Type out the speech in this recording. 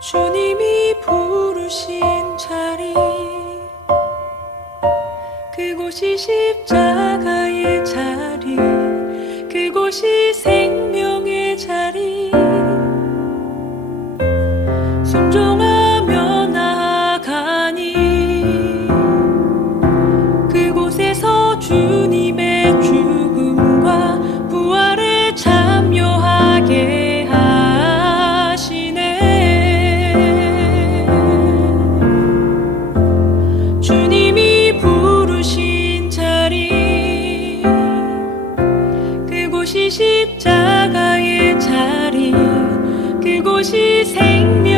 주님이 부르신 자리. 그곳이 십자가의 자리. 그곳이 생명의 자리. 순종하며 나아가니. 그곳에서 주 그곳이 십자가의 자리 그곳이 생명